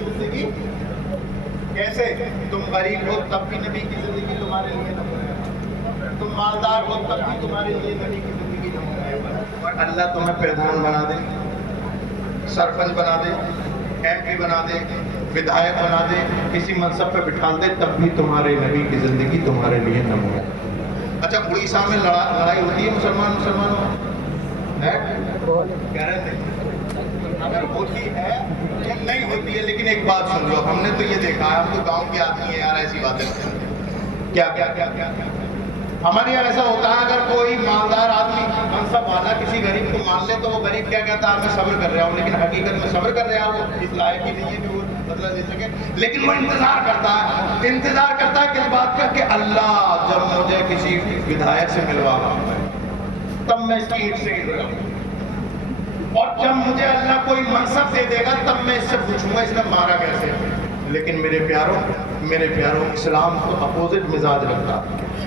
کی زندگی کیسے؟ تم غریب ہو تب بھی نبی کی زندگی تمہارے لیے نمونہ ہے، تم مالدار ہو تب بھی تمہارے لیے نبی کی زندگی نمونہ ہے، اور اللہ تمہیں پردھان بنا دے، سرپنچ بنا دے، ایم پی بنا دے، ودھایک بنا دے، کسی منصب پہ بٹھا دے، تب بھی تمہارے نبی کی زندگی تمہارے لیے نمونہ ہے۔ اچھا اڑیسہ میں لڑائی ہوتی ہے مسلمانوں ہے؟ کہہ رہے تھے اگر ہوتی ہے یا نہیں ہوتی ہے، لیکن ایک بات سن لو، ہم نے تو یہ دیکھا ہے، ہم تو گاؤں کے آدمی ہیں یار، ایسی باتیں کیا ہمارے یہاں ایسا ہوتا ہے، اگر کوئی مالدار آدمی منصب والا کسی غریب کو مان لے تو وہ غریب کیا کہتا ہے، میں صبر کر رہا ہوں، لیکن حقیقت میں صبر کر رہا ہوں، اس لائق ہی نہیں ہے کہ وہ بدلہ دے سکے، لیکن وہ انتظار کرتا ہے کس بات کا کہ اللہ جب مجھے کسی ودھایک سے ملوا تب میں اس کی اینٹ سے گر رہا ہوں، اور جب مجھے اللہ کوئی منصب دے دے گا تب میں اس سے پوچھوں گا اس نے مارا کیسے۔ لیکن میرے پیاروں اسلام تو اپوزٹ مزاج رکھتا،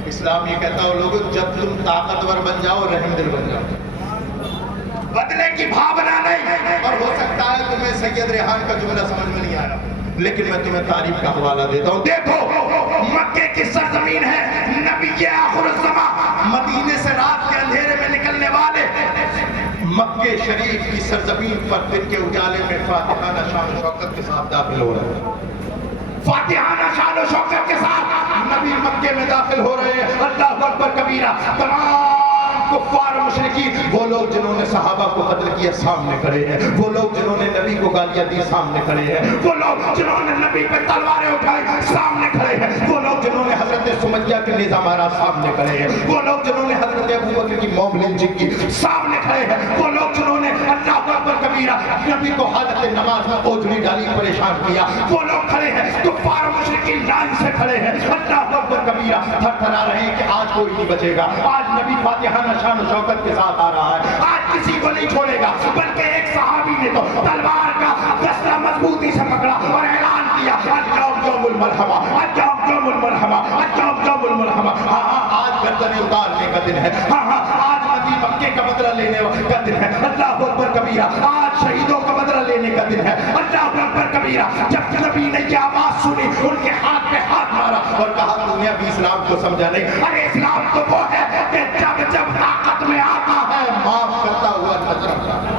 اسلام یہ کہتا ہے لوگوں جب تم طاقتور بن جاؤ رحم دل بن جاؤ، بدلے کی بھاونا نہیں۔ اور ہو سکتا ہے تمہیں سید ریحان کا جملہ سمجھ میں نہیں آیا، لیکن میں تمہیں تعریف کا حوالہ دیتا ہوں۔ دیکھو مکے کی سرزمین ہے، نبی آخر الزمان مدینے سے رات کے اندھیرے میں نکلنے والے مکے شریف کی سرزمین پر دن کے اجالے میں فاتحانہ شان و شوکت کے ساتھ داخل ہو رہے ہیں، فاتحانہ شان و شوکت کے ساتھ نبی مکے میں داخل ہو رہے ہیں۔ اللہ اکبر کبیرہ، تمام کفار و مشرکین، وہ لوگ جنہوں نے صحابہ کو قتل کیا سامنے کھڑے ہیں، وہ لوگ جنہوں نے نبی کو گالیاں دی سامنے کھڑے ہیں، وہ لوگ جنہوں نے نبی پہ تلواریں اٹھائی سامنے کھڑے ہیں، وہ لوگ جنہوں نے حضرت سمیہ کے نیزہ مارا سامنے کھڑے ہیں، وہ لوگ جنہوں نے حضرت ابوبکر کی موم لنچ کی سامنے کھڑے ہیں، وہ لوگ جنہوں نے اللہ اکبر کبیرہ نبی کو حالت نماز میں اوجھلی ڈالی پریشان کیا، وہ لوگ کھڑے ہیں، کفار و مشرکین لائن سے کھڑے ہیں، اللہ اکبر کبیرہ، تھر تھرا رہے ہیں کہ آج کوئی نہیں بچے گا، آج نبی فاتحانہ شان و شوکت کے ساتھ آ رہا ہے، آج کسی کو نہیں چھوڑے گا۔ بلکہ ایک صحابی نے تو تلوار کا دستہ مضبوطی سے پکڑا اور اعلان کیا اليوم یوم الملحمہ، اليوم یوم الملحمہ، اليوم یوم الملحمہ۔ ہاں آج گردنیں اتارنے کا دن ہے، ہاں آج مکے کا بدلہ لینے کا دن ہے، اللہ اکبر کبیرہ، آج شہیدوں کا بدلہ لینے کا دن ہے، اللہ اکبر کبیرہ۔ جب نبی نے یہ آواز سنی ان کے ہاتھ پہ ہاتھ مارا اور کہا تم نے ابھی اسلام کو سمجھا نہیں، ارے اسلام تو وہ ہے کہ جب طاقت میں آتا ہے معاف کرتا ہوا نظر آتا ہے۔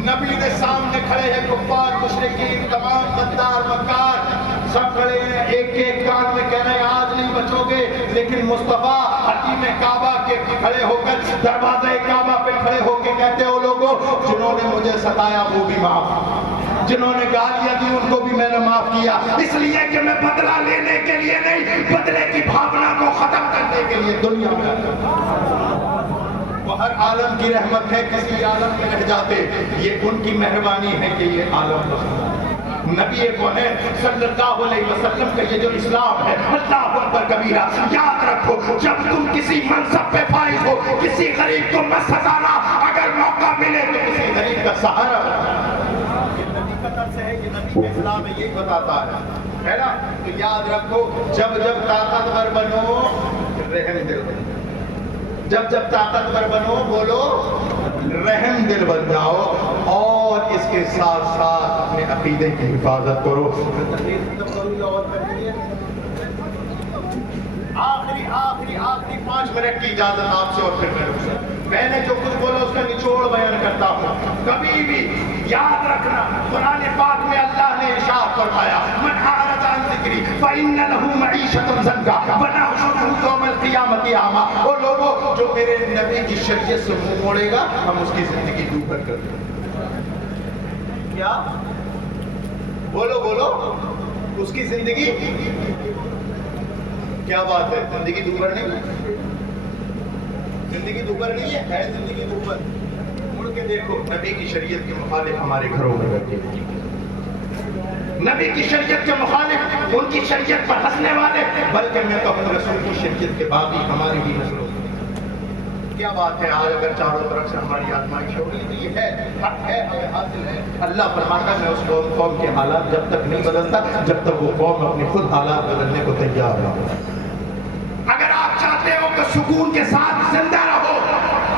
نبی کے سامنے کھڑے ہیں کفار مشرکین، تمام غدار مکار سب کھڑے ہیں، ایک ایک کان میں کہہ رہے ہیں آج نہیں بچو گے، لیکن مصطفیٰ حتیم کعبہ کے کھڑے ہو کر دروازے کعبہ پہ کھڑے ہو کے کہتے ہو لوگوں جنہوں نے مجھے ستایا وہ بھی معاف، جنہوں نے گالیاں دی ان کو بھی میں نے معاف کیا، اس لیے کہ میں بدلہ لینے کے لیے نہیں، بدلے کی بھاونا کو ختم کرنے کے لیے دنیا میں وہ ہر عالم کی رحمت ہے، کسی عالم میں رہ جاتے، یہ ان کی مہربانی ہے کہ یہ عالم نبی کون ہے صلی اللہ علیہ وسلم کا یہ جو اسلام ہے، اللہ اکبر کبیرہ۔ یاد رکھو جب تم کسی منصب پہ فائز ہو کسی غریب کو مت ستانا، اگر موقع ملے تو کسی غریب کا سہارا ہے کہ نبی کا اسلام ہے یہی بتاتا ہے نا۔ تو یاد رکھو جب طاقتور بنو رحم دل بنو، جب طاقتور بنو بولو رحم دل بن جاؤ، اور اس کے ساتھ ساتھ اپنے عقیدے کی حفاظت کرو۔ آخری 5 منٹ کی اجازت آپ سے اور پھر میں نے جو کچھ بولا اس کا نچوڑ بیان کرتا ہوں۔ کبھی بھی یاد رکھنا قرآن پاک میں اللہ نے ارشاد فرمایا من اعرض عن ذکری فإن له معیشة ضنکا ونحشره یوم القیامة اعمی۔ اور لوگوں جو میرے نبی کی شریعت سے منہ موڑے گا ہم اس کی زندگی دوبھر کر دیں گے۔ کیا بولو اس کی زندگی کیا بات ہے؟ زندگی دوبھر نہیں، زندگی دوبھر نہیں ہے زندگی دوبھر۔ مڑ کے دیکھو نبی کی شریعت کے مخالف ہمارے گھروں میں بیٹھے، نبی کی شریعت کے مخالف ان کی شریعت پر ہنسنے والے، بلکہ میں تو اپنے رسول کی شریعت کے باقی ہماری بھی نسلوں کیا بات ہے۔ آج اگر چاروں طرف سے ہماری آزمائش ہو گئی تو یہ ہے حق ہے، ہمیں حاصل ہے۔ اللہ فرماتا ہے میں اس قوم کے حالات جب تک نہیں بدلتا جب تک وہ قوم اپنے خود حالات بدلنے کو تیار نہ ہو۔ اگر آپ چاہتے ہو کہ سکون کے ساتھ زندہ رہو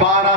12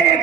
1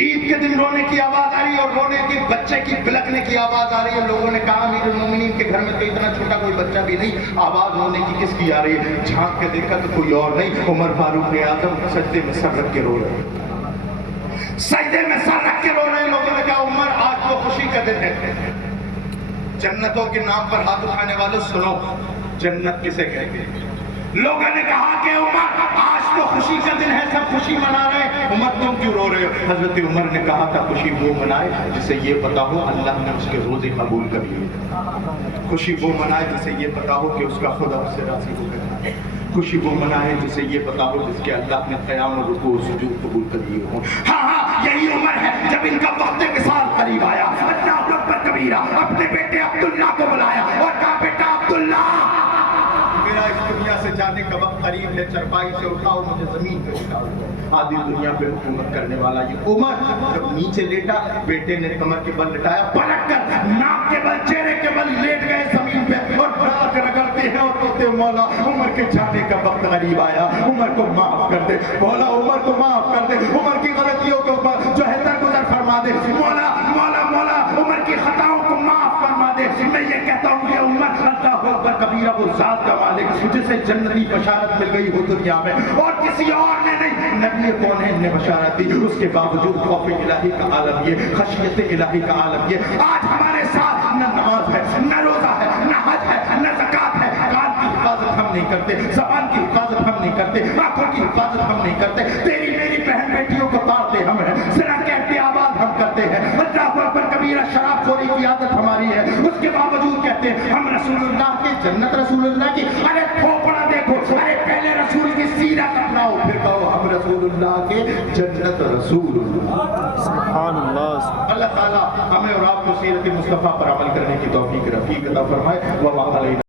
عید کے دن رونے کی آواز آ رہی ہے اور رونے کی بچے کی بلکنے کی آواز آ رہی ہے. لوگوں نے کہا امیر المومنین کے گھر میں تو اتنا چھوٹا کوئی بچہ بھی نہیں, آواز رونے کی کس کی آ رہی ہے؟ جھانک کے دیکھا تو کوئی اور نہیں, عمر فاروق اعظم سجدے میں سر رکھ کے رو رہے ہیں, سجدے میں سر رکھ کے رو رہے ہیں. لوگوں نے کہا عمر آج تو خوشی کا دن ہے. جنتوں کے نام پر ہاتھ اٹھانے والے سنو, جنت کسے کہتے ہیں؟ لوگوں نے کہا کہ عمر آج تو خوشی کا دن ہے, سب خوشی منا رہے ہیں, عمر تم کیوں رو رہے ہو؟ حضرت عمر نے کہا تھا خوشی وہ منائے جسے یہ پتا ہو اللہ نے اس کے روزے قبول کر لیے. خوشی وہ منائے جسے یہ پتا ہو کہ اس کا خدا اس سے راضی ہو گیا. خوشی وہ منائے جسے یہ پتا ہو جس کے اللہ نے قیام و رکوع و سجود قبول کر لیے ہوں. ہاں یہی عمر ہے جب ان کا وقت وصال قریب آیا, اللہ اکبر کبیرہ, اپنے بیٹے عبداللہ کو بلایا اور کہا بیٹا عبداللہ میرا اس دنیا سے جانے کا وقت قریب ہے, چرپائی سے اٹھاؤ مجھے زمین پہ اٹھاؤ. آدھی دنیا پہ حکومت کرنے والا یہ عمر جب نیچے لیٹا, بیٹے نے کمر کے بل لٹایا, پلٹ کر ناک کے بل چہرے کے بل لیٹ گئے زمین پہ اور رات رگڑتے ہیں اور کہتے مولا عمر کے جانے کا وقت قریب آیا, عمر کو معاف کر دے, مولا عمر کو معاف کر دے, عمر کی غلطیوں کو جو ہے درگزر فرما دے, مولا مولا مولا عمر کی خطاؤں کو معاف فرما دے. میں یہ کہتا ہوں کہ عمر اللہ اکبر کبیرہ وہ ذات کا مالک جسے جنتی بشارت مل گئی ہو دنیا میں اور کسی اور نے نہیں, نبی کونین نے بشارت دی, اس کے باوجود خوف الہی کا عالم یہ, خشیت الہی کا عالم یہ. آج ہمارے ساتھ نہ نماز ہے, نہ روزہ ہے, نہ حج ہے, نہ زکات ہے, کان کی حفاظت ہم نہیں کرتے, زبان کی حفاظت ہم نہیں کرتے, آنکھوں کی حفاظت ہم نہیں کرتے, تیری میری بہن بیٹیوں کو تاڑتے ہم ہیں, زنا کہتے آباد ہم کرتے ہیں, اللہ اکبر کبیرہ شراب خوری کی عادت ہماری ہے, اس کے باوجود کہتے ہیں ہم رسول اللہ کی جنت رسول اللہ کی. ارے کھوپڑا دیکھو, ارے پہلے رسول کی سیرت اپناؤ پھر کہو ہم رسول اللہ کے جنت رسول اللہ. سبحان اللہ. اللہ تعالیٰ ہمیں اور آپ کو سیرت مصطفیٰ پر عمل کرنے کی توفیق رفیق عطا فرمائے. وما علینا